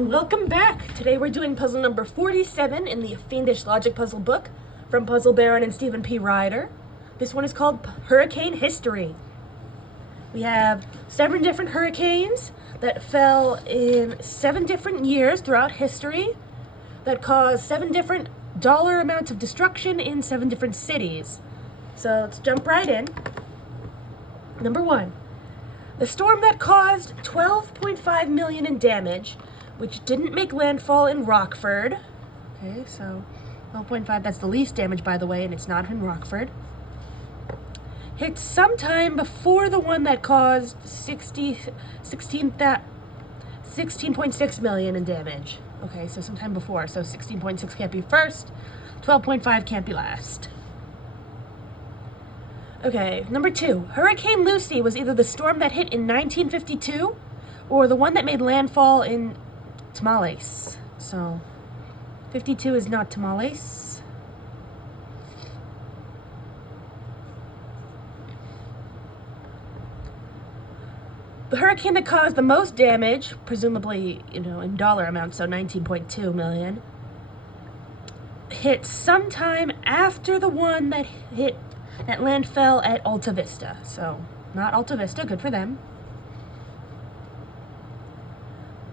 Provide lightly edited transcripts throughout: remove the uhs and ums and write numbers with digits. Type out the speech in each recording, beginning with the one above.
and welcome back! Today we're doing puzzle number 47 in the Fiendish Logic Puzzle book from Puzzle Baron and Stephen P. Ryder. This one is called Hurricane History. We have 7 different hurricanes that fell in 7 different years throughout history that caused 7 different dollar amounts of destruction in 7 different cities. So let's jump right in. Number 1. The storm that caused 12.5 million in damage, which didn't make landfall in Rockford. Okay, so 12.5, that's the least damage, by the way, and it's not in Rockford. Hit sometime before the one that caused 16.6 million in damage. Okay, so sometime before. So 16.6 can't be first, 12.5 can't be last. Okay, number 2. Hurricane Lucy was either the storm that hit in 1952 or the one that made landfall in Tamales. So 52 is not Tamales. The hurricane that caused the most damage, presumably, in dollar amounts, so 19.2 million, hit sometime after the one that hit at landfall at Alta Vista. So, not Alta Vista, good for them.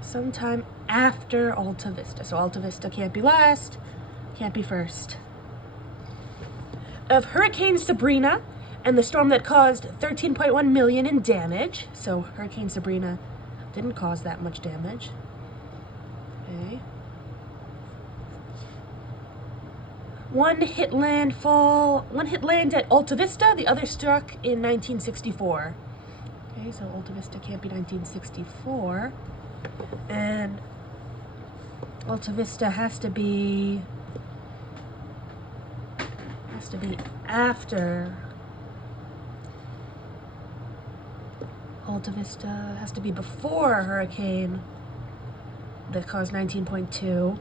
Sometime after Alta Vista. So Alta Vista can't be last, can't be first. Of Hurricane Sabrina and the storm that caused 13.1 million in damage. So Hurricane Sabrina didn't cause that much damage. Okay. One hit land at Alta Vista, the other struck in 1964. Okay, so Alta Vista can't be 1964. And Alta Vista has to be after. Alta Vista has to be before a hurricane that caused 19.2.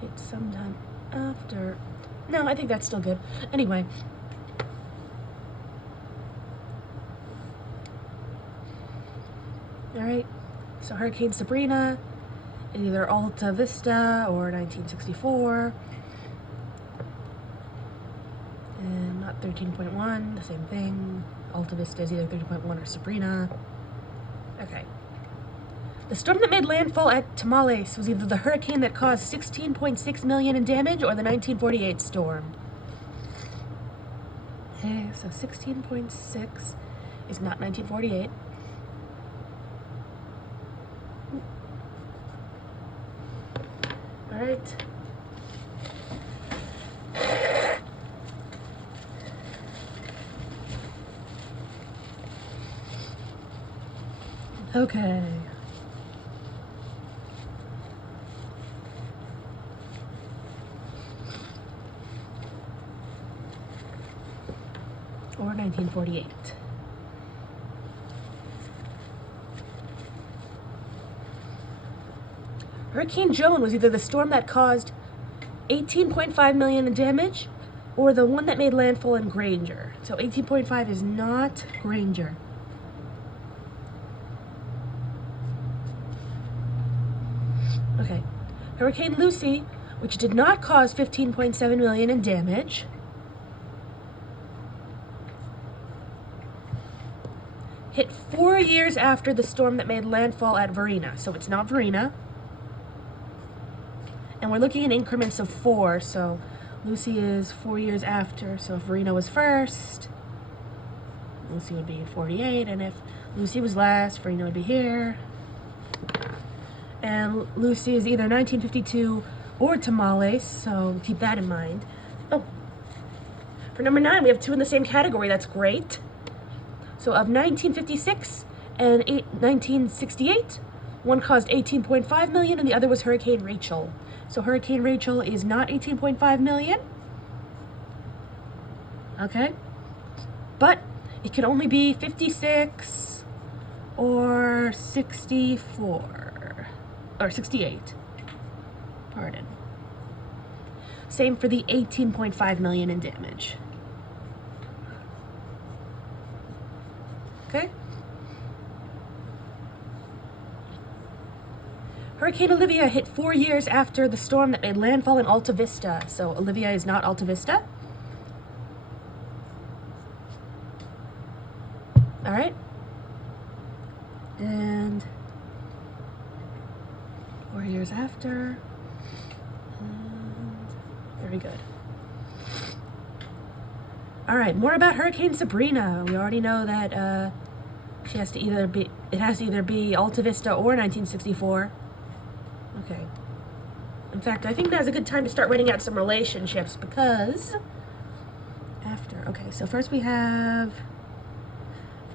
Hit sometime after. No, I think that's still good. Anyway. Alright, so Hurricane Sabrina, either Alta Vista or 1964. And not 13.1, the same thing. Alta Vista is either 13.1 or Sabrina. Okay. The storm that made landfall at Tamales was either the hurricane that caused 16.6 million in damage or the 1948 storm. Okay, so 16.6 is not 1948. All right. Okay. Or 1948. Hurricane Joan was either the storm that caused 18.5 million in damage or the one that made landfall in Granger. So 18.5 is not Granger. Okay. Hurricane Lucy, which did not cause 15.7 million in damage, hit 4 years after the storm that made landfall at Varina. So it's not Varina. And we're looking in increments of 4, so Lucy is 4 years after. So if Varina was first, Lucy would be in 48, and if Lucy was last, Varina would be here. And Lucy is either 1952 or Tamales, so keep that in mind. Oh, for number 9, we have 2 in the same category. That's great. So of 1956 and 1968, one caused 18.5 million and the other was Hurricane Rachel. So Hurricane Rachel is not 18.5 million. Okay. But it could only be 56 or 64 or 68. Pardon. Same for the 18.5 million in damage. Okay? Hurricane Olivia hit 4 years after the storm that made landfall in Alta Vista. So Olivia is not Alta Vista. All right. And 4 years after. And very good. All right, more about Hurricane Sabrina. We already know that it has to either be Alta Vista or 1964. Okay. In fact, I think now's a good time to start writing out some relationships because okay, so first we have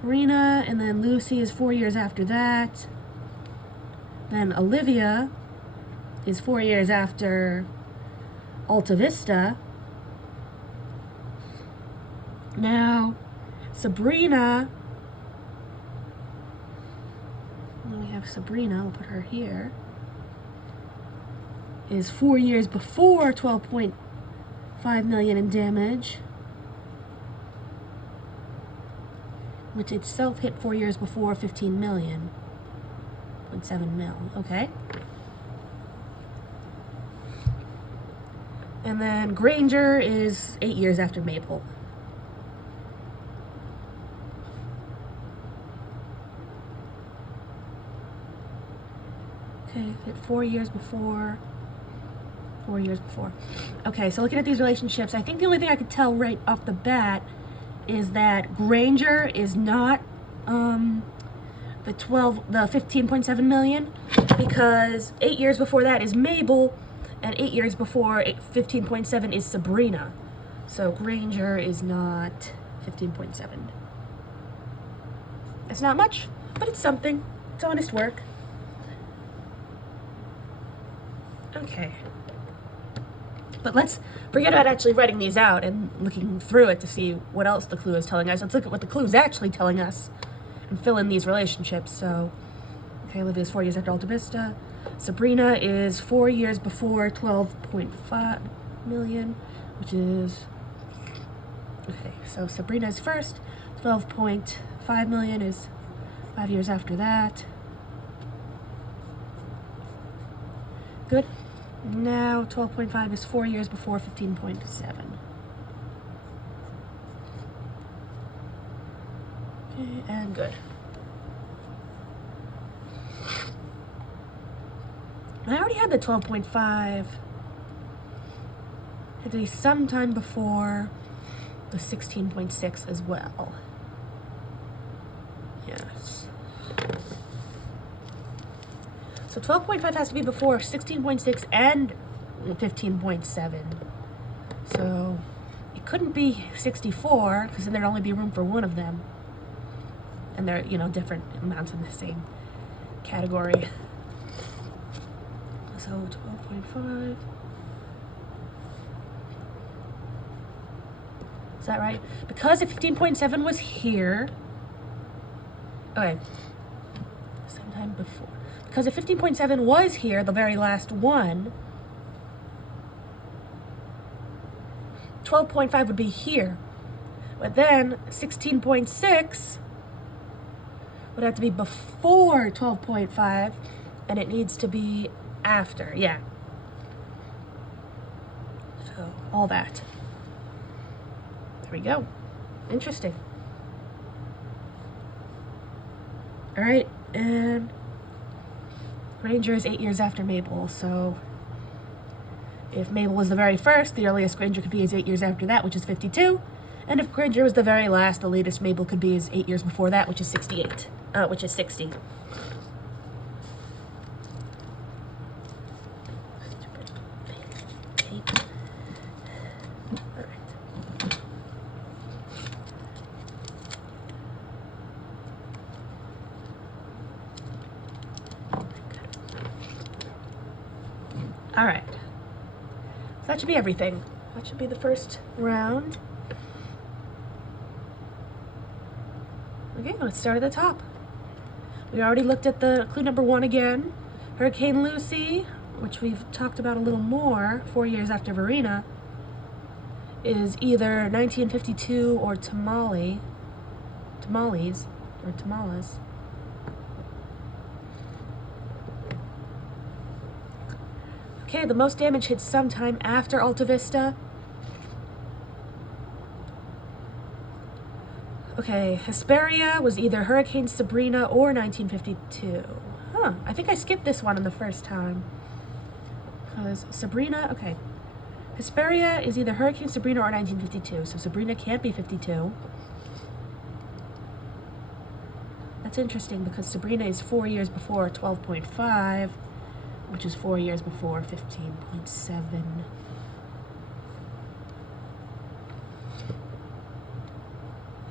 Farina, and then Lucy is 4 years after that. Then Olivia is 4 years after Alta Vista. Now, Sabrina, then we have Sabrina, we'll put her here, is 4 years before 12.5 million in damage, which itself hit 4 years before 15 million, 0.7 mil, okay. And then Granger is 8 years after Maple. Okay, hit 4 years before. 4 years before. Okay, so looking at these relationships, I think the only thing I could tell right off the bat is that Granger is not the 15.7 million, because 8 years before that is Mabel, and 8 years before 15.7 is Sabrina. So Granger is not 15.7. It's not much, but it's something. It's honest work. Okay. But let's forget about actually writing these out and looking through it to see what else the clue is telling us. Let's look at what the clue is actually telling us and fill in these relationships. So, okay, Olivia is 4 years after Alta Vista. Sabrina is 4 years before 12.5 million, which is, okay, so Sabrina is first. 12.5 million is 5 years after that. Good. Now 12.5 is 4 years before 15.7. Okay, and good. I already had the 12.5. Had to be sometime before the 16.6 as well. Yes. So 12.5 has to be before 16.6 and 15.7. So it couldn't be 64, because then there'd only be room for one of them. And they're, different amounts in the same category. So 12.5. Is that right? Because if 15.7 was here. Okay. Sometime before. Because if 15.7 was here, the very last one, 12.5 would be here. But then 16.6 would have to be before 12.5, and it needs to be after, yeah. So, all that. There we go. Interesting. All right, and Granger is 8 years after Mabel, so if Mabel was the very first, the earliest Granger could be is 8 years after that, which is 52. And if Granger was the very last, the latest Mabel could be is 8 years before that, which is 68. Which is 60. All right. So that should be everything. That should be the first round. Okay, let's start at the top. We already looked at the clue number 1 again. Hurricane Lucy, which we've talked about a little more, 4 years after Verena, is either 1952 or Tamales. Okay, the most damage hit sometime after Alta Vista. Okay, Hesperia was either Hurricane Sabrina or 1952. Huh, I think I skipped this one in the first time. Because Sabrina, okay. Hesperia is either Hurricane Sabrina or 1952, so Sabrina can't be 52. That's interesting because Sabrina is 4 years before 12.5, which is 4 years before 15.7.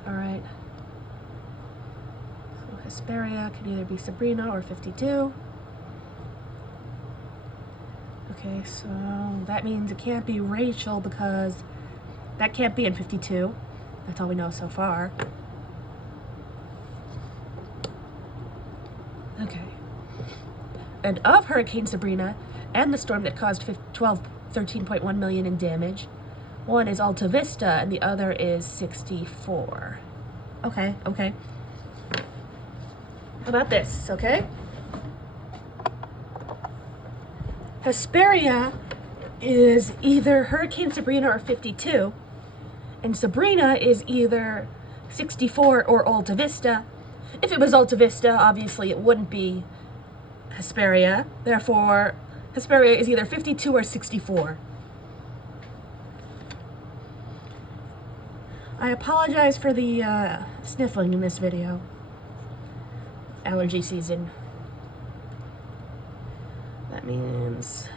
Alright. So Hesperia can either be Sabrina or 52. Okay, so that means it can't be Rachel because that can't be in 52. That's all we know so far. Okay. And of Hurricane Sabrina and the storm that caused 13.1 million in damage, one is Alta Vista and the other is 64. Okay. How about this, okay? Hesperia is either Hurricane Sabrina or 52, and Sabrina is either 64 or Alta Vista. If it was Alta Vista, obviously it wouldn't be Hesperia. Therefore, Hesperia is either 52 or 64. I apologize for the sniffling in this video. Allergy season. That means...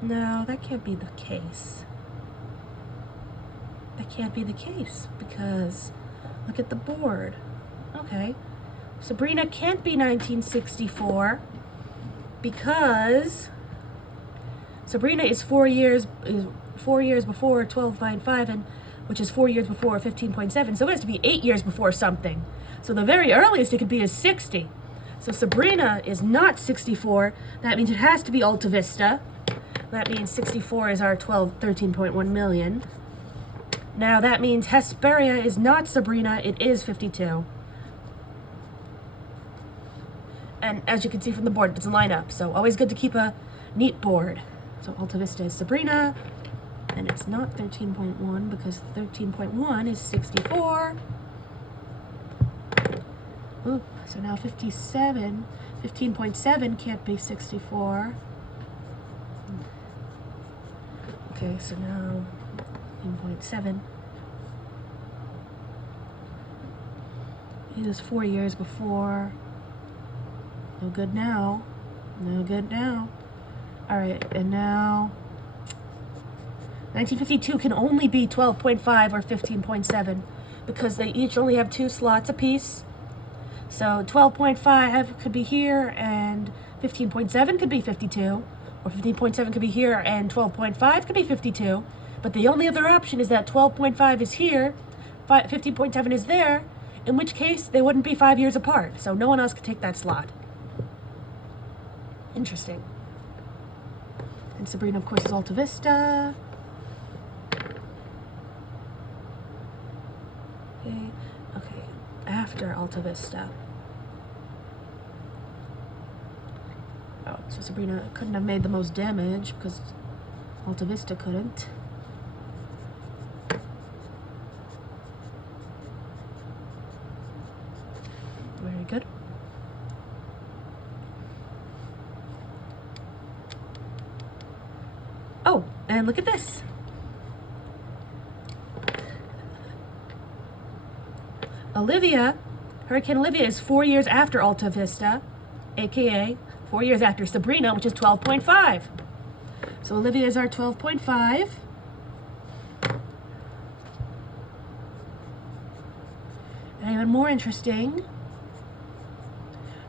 No, that can't be the case. That can't be the case because look at the board. Okay. Sabrina can't be 1964 because Sabrina is 4 years before 12.5, and which is 4 years before 15.7. So it has to be 8 years before something. So the very earliest it could be is 60. So Sabrina is not 64. That means it has to be Alta Vista. That means 64 is our 13.1 million. Now that means Hesperia is not Sabrina, it is 52. And as you can see from the board, it doesn't line up. So always good to keep a neat board. So Alta Vista is Sabrina, and it's not 13.1 because 13.1 is 64. Ooh, so now 15.7 can't be 64. Okay, so now 15.7 is 4 years before. No good now. Alright, and now 1952 can only be 12.5 or 15.7 because they each only have 2 slots apiece. So 12.5 could be here and 15.7 could be 52, or 15.7 could be here and 12.5 could be 52. But the only other option is that 12.5 is here, 15.7 is there, in which case they wouldn't be 5 years apart. So no one else could take that slot. Interesting. And Sabrina, of course, is Alta Vista. Okay, after Alta Vista. Oh, so Sabrina couldn't have made the most damage because Alta Vista couldn't. Very good. Oh, and look at this. Hurricane Olivia is 4 years after Alta Vista, aka 4 years after Sabrina, which is 12.5. So Olivia is our 12.5. And even more interesting,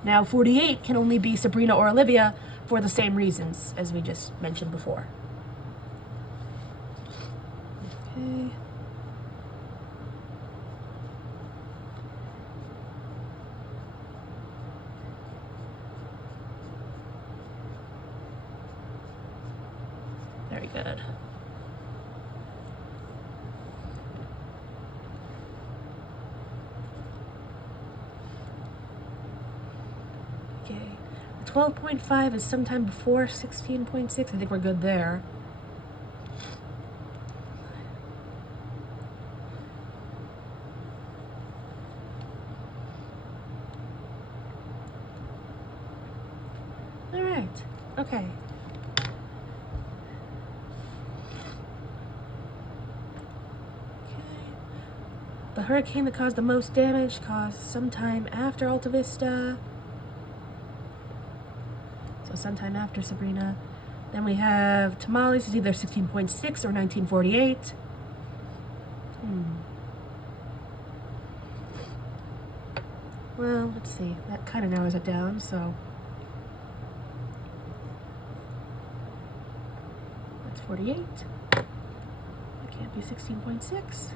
now 48 can only be Sabrina or Olivia for the same reasons as we just mentioned before. Okay. Very good. Okay. 12.5 is sometime before 16.6. I think we're good there. All right. Okay. The hurricane that caused the most damage caused sometime after Alta Vista. So sometime after Sabrina. Then we have Tamales is either 16.6 or 1948. Well, let's see. That kind of narrows it down, so that's 48. That can't be 16.6.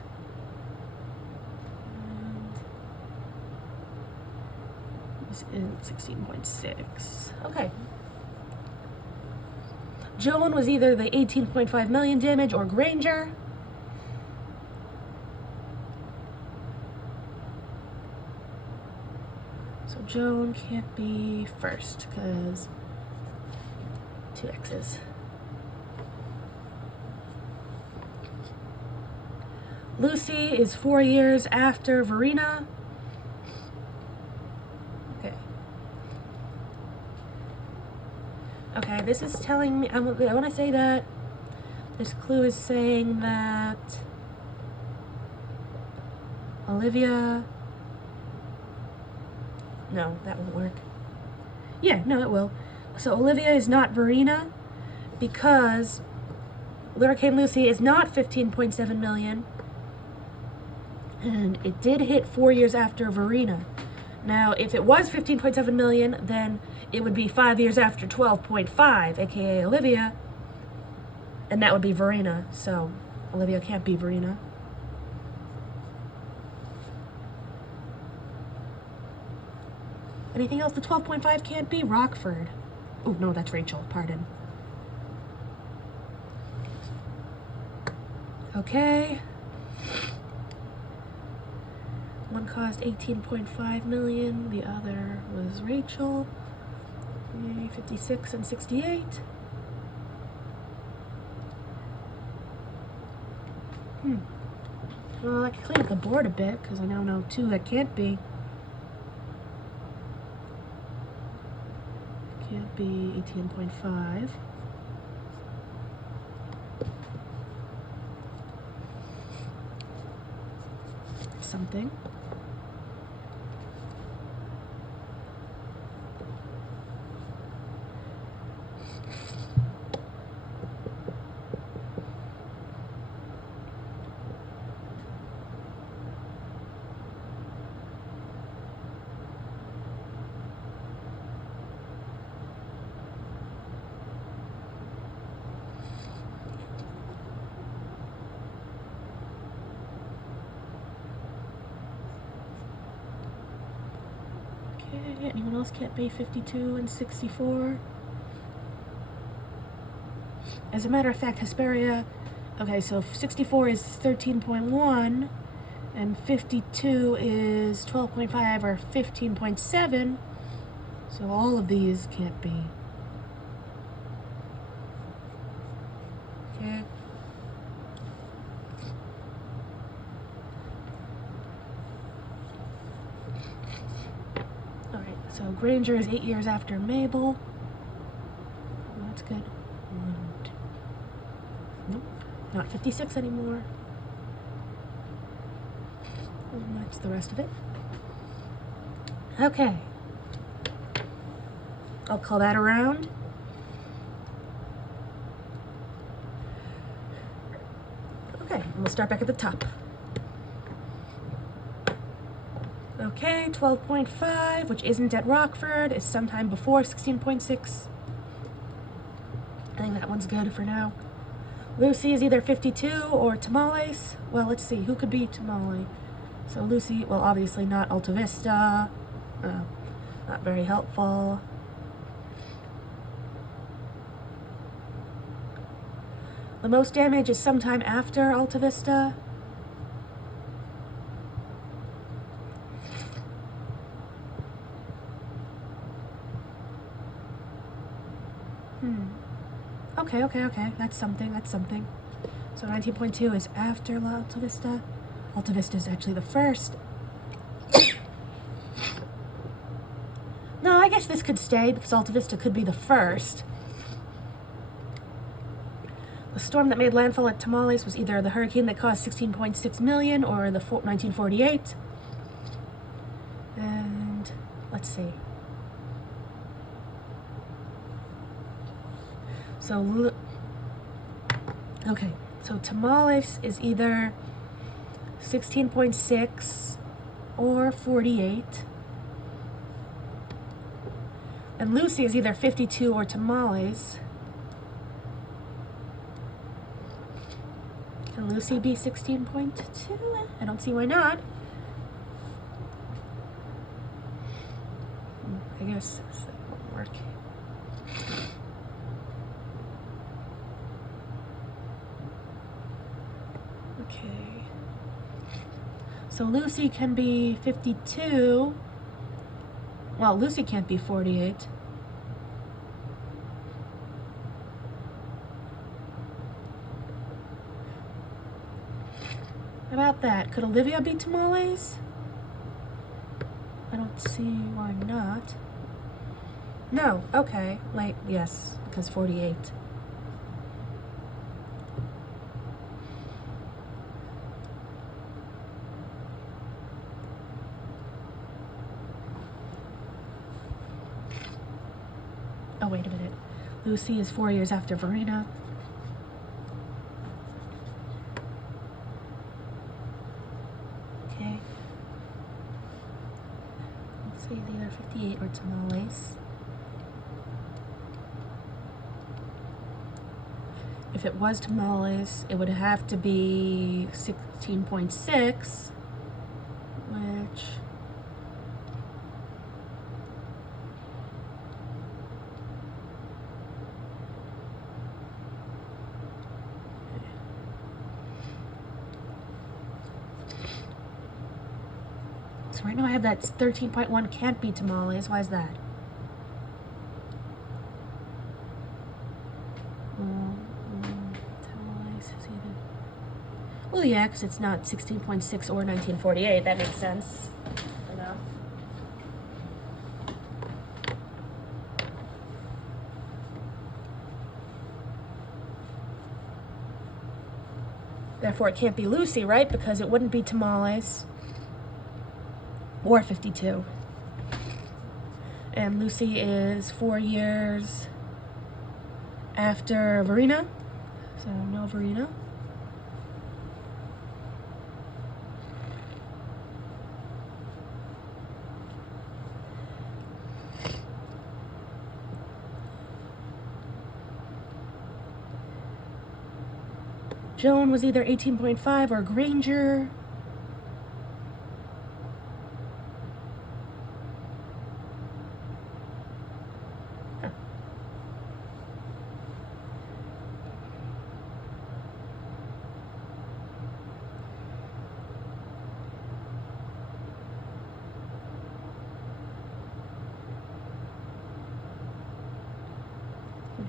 In 16.6. Okay. Joan was either the 18.5 million damage or Granger. So Joan can't be first because 2 X's. Lucy is 4 years after Verena. Okay, this is telling me, when I say that, this clue is saying that Olivia, no, that won't work. Yeah, no, it will. So Olivia is not Verena because Hurricane Lucy is not 15.7 million, and it did hit 4 years after Verena. Now, if it was 15.7 million, then it would be 5 years after 12.5, aka Olivia, and that would be Verena. So Olivia can't be Verena. Anything else? The 12.5 can't be Rockford. Oh, no, that's Rachel. Pardon. Okay. One cost 18.5 million. The other was Rachel. 56 and 68. Well, I can clean up the board a bit because I now know 2 that can't be. Can't be 18.5. Something. Anyone else can't be 52 and 64? As a matter of fact, Hesperia, okay, so 64 is 13.1, and 52 is 12.5 or 15.7, so all of these can't be. Okay. So Granger is 8 years after Mabel. Oh, that's good. 1, 2. Nope, not 56 anymore. And that's the rest of it. Okay. I'll call that around. Okay, and we'll start back at the top. Okay, 12.5, which isn't at Rockford, is sometime before 16.6. I think that one's good for now. Lucy is either 52 or Tamales. Well, let's see, who could be Tamale? So Lucy, well, obviously not Alta Vista. Not very helpful. The most damage is sometime after Alta Vista. Okay. That's something. So 19.2 is after Alta Vista. Alta Vista is actually the first. No, I guess this could stay because Alta Vista could be the first. The storm that made landfall at Tamales was either the hurricane that caused 16.6 million or the 1948. And let's see. So Tamales is either 16.6 or 48. And Lucy is either 52 or Tamales. Can Lucy be 16.2? I don't see why not. I guess that won't work. Okay. So Lucy can be 52. Well, Lucy can't be 48. How about that? Could Olivia be Tamales? I don't see why not. No, okay. Wait, yes, because 48. Oh, wait a minute. Lucy is 4 years after Verena. Okay. Let's say either 58 or Tamales. If it was Tamales, it would have to be 16.6, which... So right now I have that 13.1 can't be Tamales. Why is that? Tamales is either... Well, yeah, because it's not 16.6 or 1948. That makes sense. Enough. Therefore, it can't be Lucy, right? Because it wouldn't be Tamales. Or 52. And Lucy is 4 years after Verena. So no Verena. Joan was either 18.5 or Granger.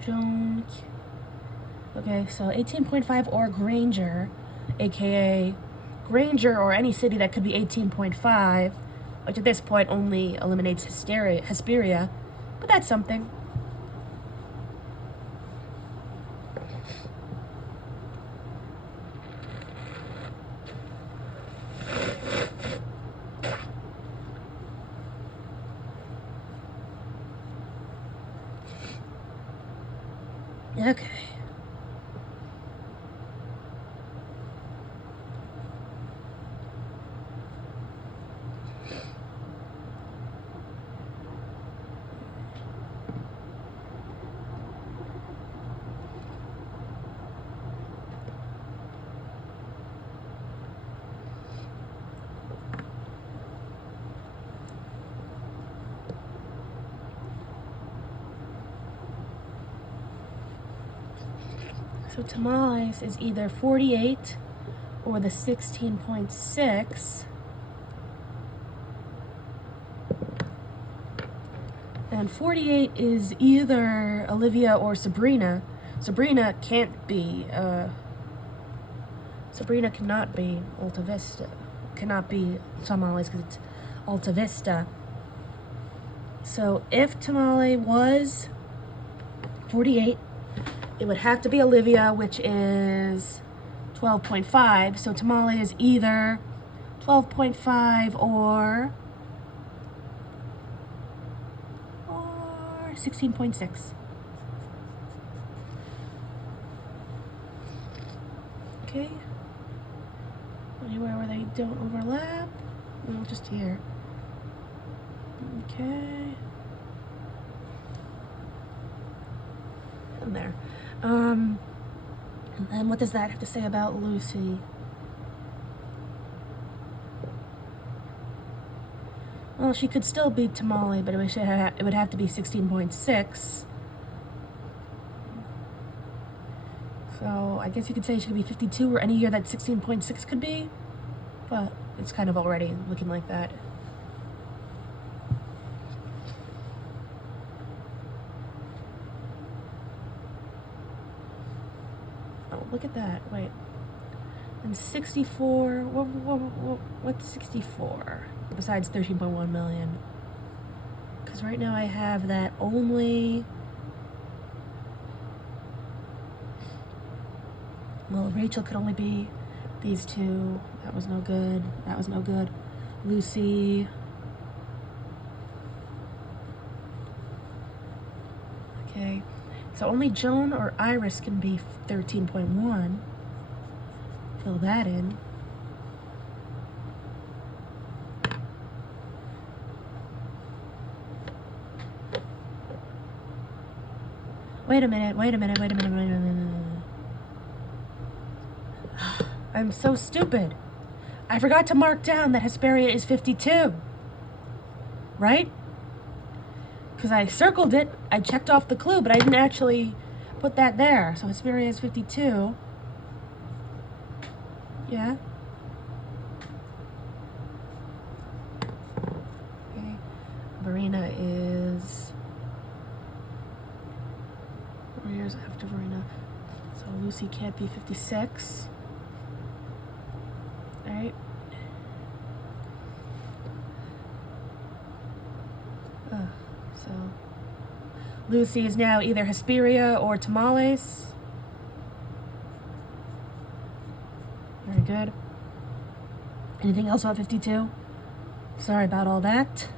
Joan. Okay, so 18.5 or Granger, aka Granger or any city that could be 18.5, which at this point only eliminates Hesperia, but that's something. Okay. So Tamales is either 48 or the 16.6. And 48 is either Olivia or Sabrina. Sabrina can't be, Sabrina cannot be Alta Vista. Cannot be Tamales because it's Alta Vista. So if Tamale was 48, it would have to be Olivia, which is 12.5. So Tamale is either 12.5 or 16.6. Okay. Anywhere where they don't overlap? No, just here. Okay. And there. And then what does that have to say about Lucy? Well, she could still be Tamale, but it would have to be 16.6. So I guess you could say she could be 52 or any year that 16.6 could be, but it's kind of already looking like that. Oh, look at that. Wait. And 64, what's 64? Besides 13.1 million. Because right now I have that only... Well, Rachel could only be these two. That was no good. That was no good. Lucy. Okay. So only Joan or Iris can be 13.1. Fill that in. Wait a minute. I'm so stupid. I forgot to mark down that Hesperia is 52. Right? Because I circled it, I checked off the clue, but I didn't actually put that there. So Hesperia is 52. Yeah. Okay. Verena is... 4 years after Verena. So Lucy can't be 56. Right? So Lucy is now either Hesperia or Tamales. Very good. Anything else about 52? Sorry about all that.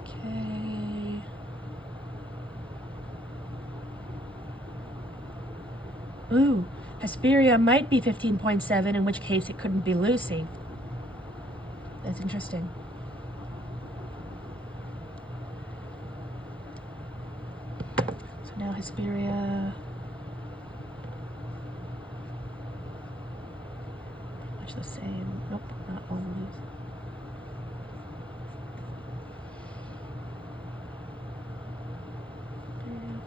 Okay. Ooh, Hesperia might be 15.7, in which case it couldn't be Lucy. That's interesting. So now Hesperia... pretty much the same. Nope, not always.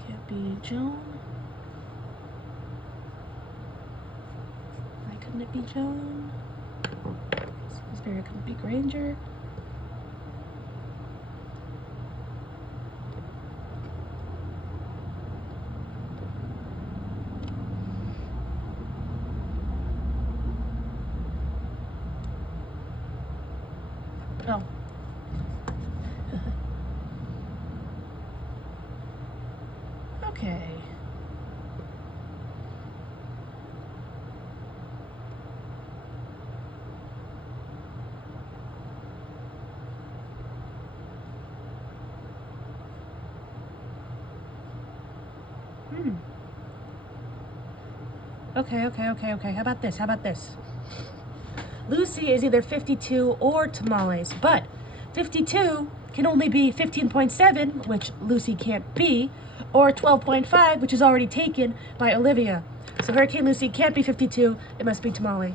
Can't be Joan. Why couldn't it be Joan? Hesperia couldn't be Granger. Oh. Okay. Okay. How about this? Lucy is either 52 or Tamales, but 52 can only be 15.7, which Lucy can't be, or 12.5, which is already taken by Olivia. So Hurricane Lucy can't be 52, it must be Tamale.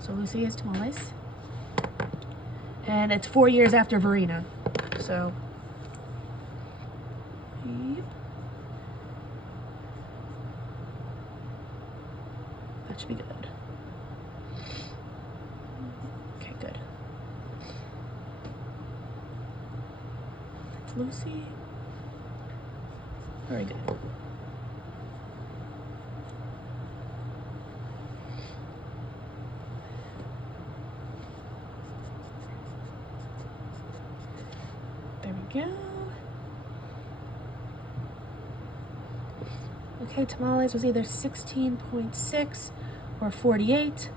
So Lucy is Tamales. And it's 4 years after Verena. So, yep. That should be good. Okay, good. That's Lucy. Very good. There we go. Okay, tamales was either 16.6 or 48.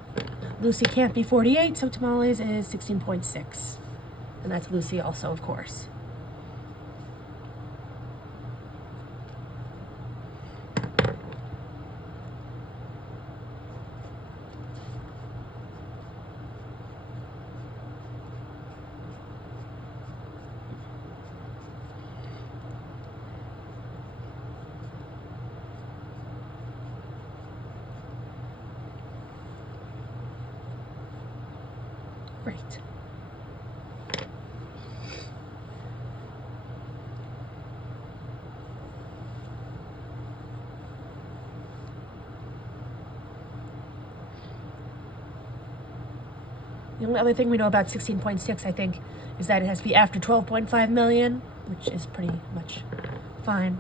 Lucy can't be 48, so tamales is 16.6. And that's Lucy also, of course. Great. The only other thing we know about 16.6, I think, is that it has to be after 12.5 million, which is pretty much fine.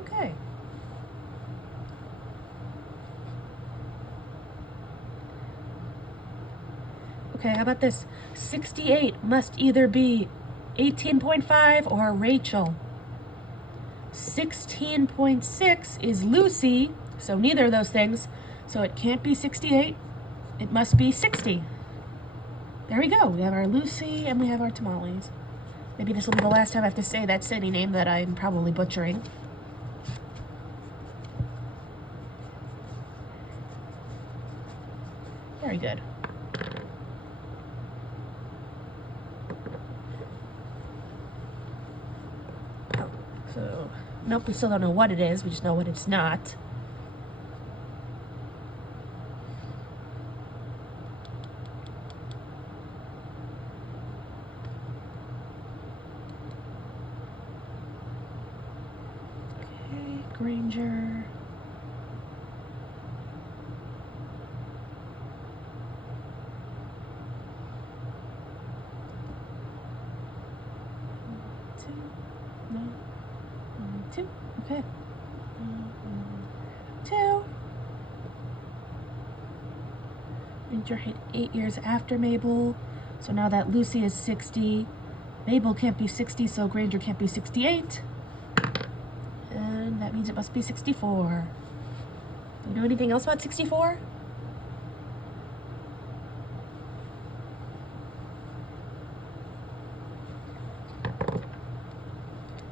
Okay. Okay, how about this? 68 must either be 18.5 or Rachel. 16.6 is Lucy, so neither of those things. So it can't be 68. It must be 60. There we go. We have our Lucy and we have our tamales. Maybe this will be the last time I have to say that city name that I'm probably butchering. Very good. Oh, so, nope, we still don't know what it is. We just know what it's not. Granger. Two. Okay. 2. Granger hit 8 years after Mabel. So now that Lucy is 60, Mabel can't be 60, so Granger can't be 68. And that means it must be 64. Do you know anything else about 64?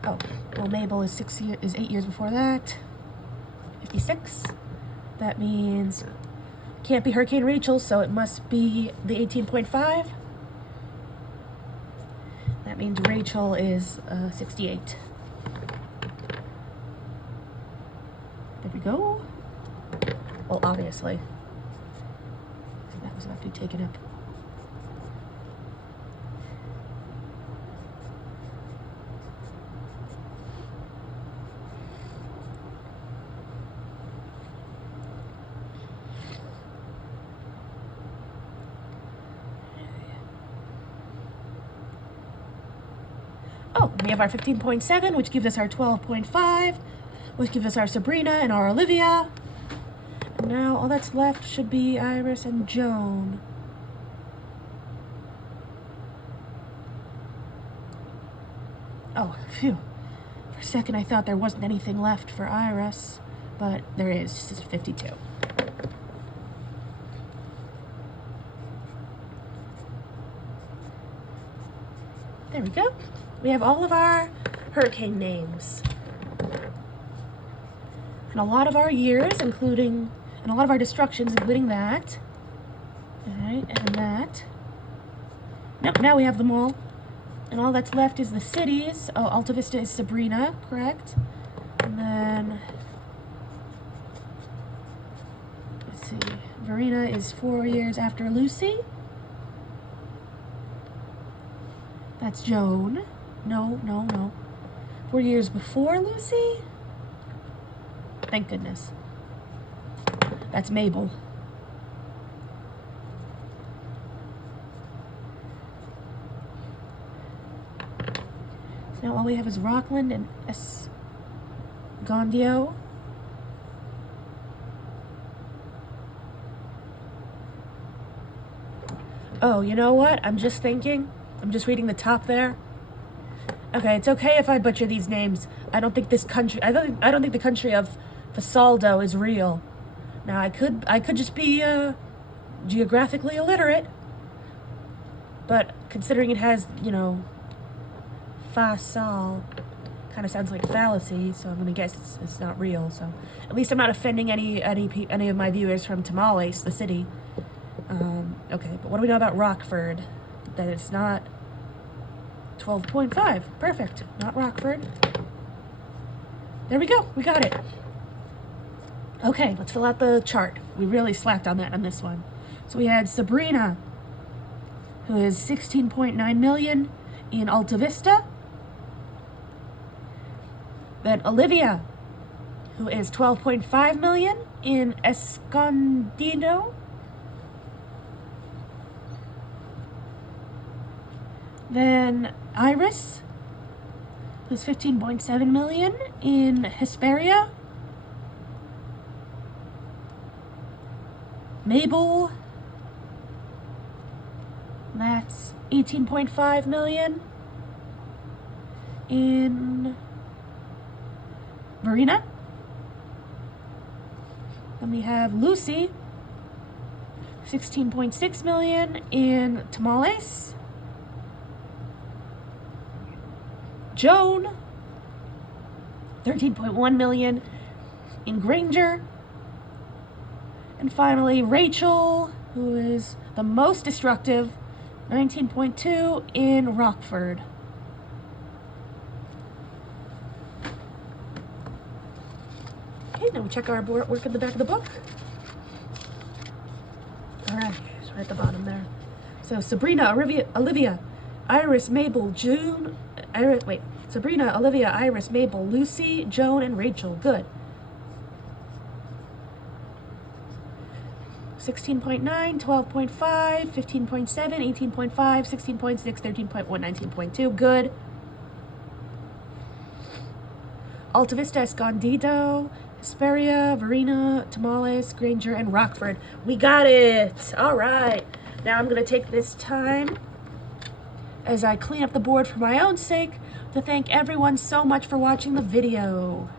Oh, well, Mabel is 8 years before that. 56. That means can't be Hurricane Rachel, so it must be the 18.5. That means Rachel is 68. There we go. Well, obviously. That was about to be taken up. Oh, we have our 15.7, which gives us our 12.5, which gives us our Sabrina and our Olivia. And now all that's left should be Iris and Joan. Oh, phew. For a second I thought there wasn't anything left for Iris, but there is. It's 52. There we go. We have all of our hurricane names. And a lot of our years, and a lot of our destructions, including that. Alright, and that. Nope, now we have them all. And all that's left is the cities. Oh, Alta Vista is Sabrina, correct? And then, let's see, Verena is 4 years after Lucy. That's Joan. No. 4 years before Lucy? Thank goodness. That's Mabel. Now all we have is Rockland and Escondio. Oh, you know what? I'm just thinking. I'm just reading the top there. Okay, it's okay if I butcher these names. I don't think this country. I don't think the country of Fasaldo is real. Now I could just be geographically illiterate, but considering it has, you know, Fasal, kind of sounds like fallacy, so I'm gonna guess it's not real. So at least I'm not offending any of my viewers from Tamales, the city. Okay, but what do we know about Rockford? That it's not 12.5. Perfect. Not Rockford. There we go. We got it. Okay, let's fill out the chart. We really slacked on that on this one. So we had Sabrina, who is 16.9 million in Alta Vista. Then Olivia, who is 12.5 million in Escondido. Then Iris, who's 15.7 million in Hesperia. Mabel, that's 18.5 million in Marina. Then we have Lucy, 16.6 million in Tamales. Joan, 13.1 million in Granger. And finally, Rachel, who is the most destructive, 19.2 in Rockford. Okay, now we check our work at the back of the book. All right, it's right at the bottom there. So Sabrina, Olivia, Iris, Mabel, June, Sabrina, Olivia, Iris, Mabel, Lucy, Joan, and Rachel. Good. 16.9, 12.5, 15.7, 18.5, 16.6, 13.1, 19.2. Good. Alta Vista, Escondido, Hesperia, Verena, Tamales, Granger, and Rockford. We got it. All right. Now I'm going to take this time, as I clean up the board for my own sake, to thank everyone so much for watching the video.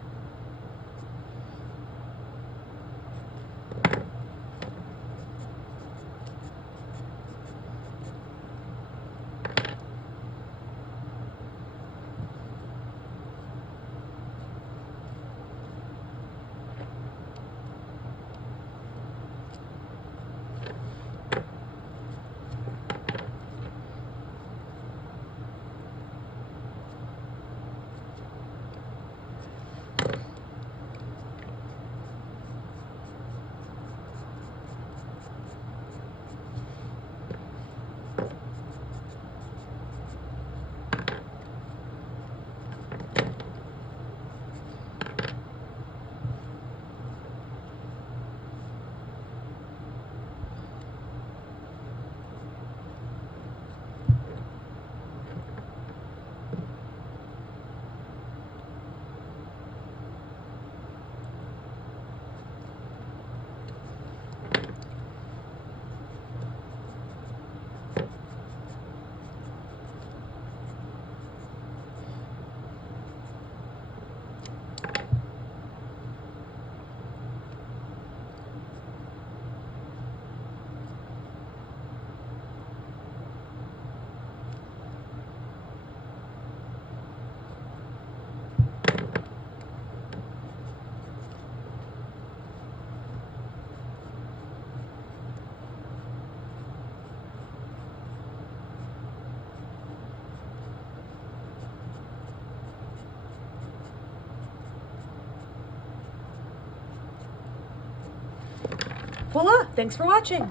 Voila! Thanks for watching!